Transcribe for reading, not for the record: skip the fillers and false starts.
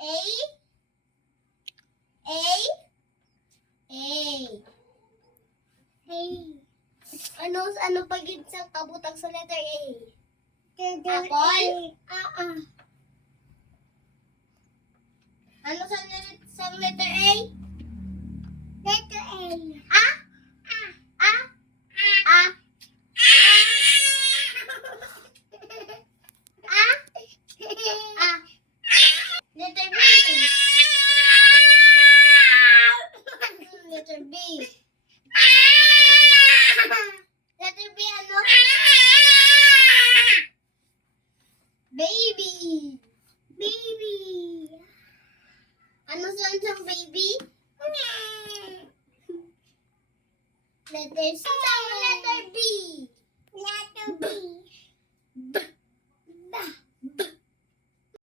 A. A. A. Ano pagid sa kabutang sa letter A? Apple? Ano sa letter A? Letter A. Ah? Ah? Ah? Ah? Letter B. Letter B. Letter B ano? Baby. Baby. Ano sa baby? Letter C. Letter B. Letter B. B.